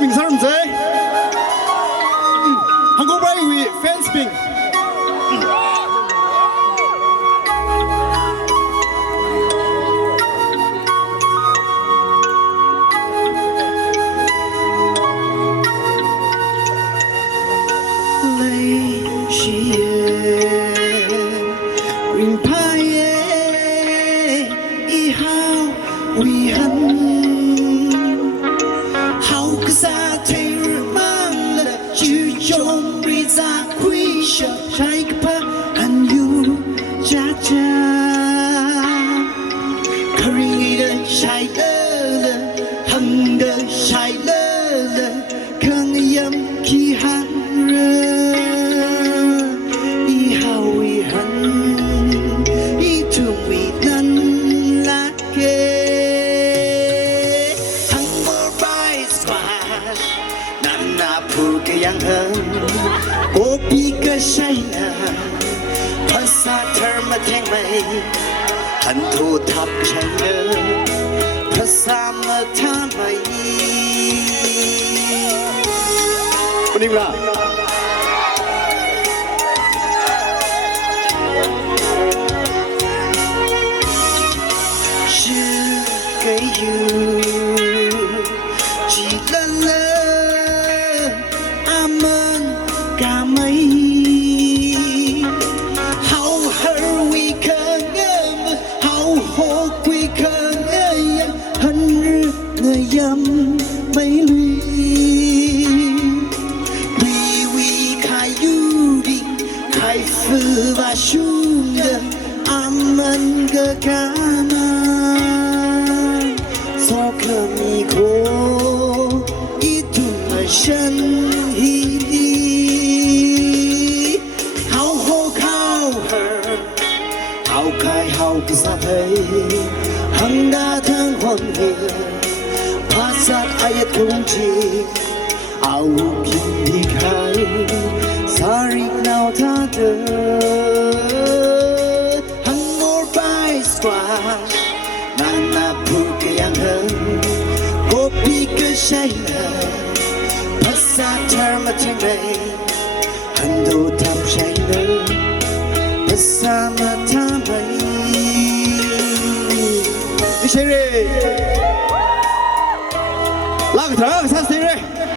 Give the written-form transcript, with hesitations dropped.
bình 사람 돼? 한국 바이 위 팬스 빙.โอ้พี่ก็ใช่นะภาษาเธอมาแทงไหมหันโทรทับใช่เลยภาษามาทำไมวันนี้ล่ะชื่อก็อยู่จีละเลยไม่ลีวีใครอยู่ดีใครฟื้นว่าชุ่มเดิมอามันก็กามาสอเคมีโคอีทุกมาฉันฮีดีเฮาโฮเฮาเฮเฮาใครเฮาก็สับเฮหังดาทั้งคนเฮPasat ayat kunci Au dikai Sarik now tada Hang more by squash Nana puke yang hen Kopi ke shaina Pasat terma tengai Hando tam shaina Pasama tamai Ishiri 拉个头，上谁嘞？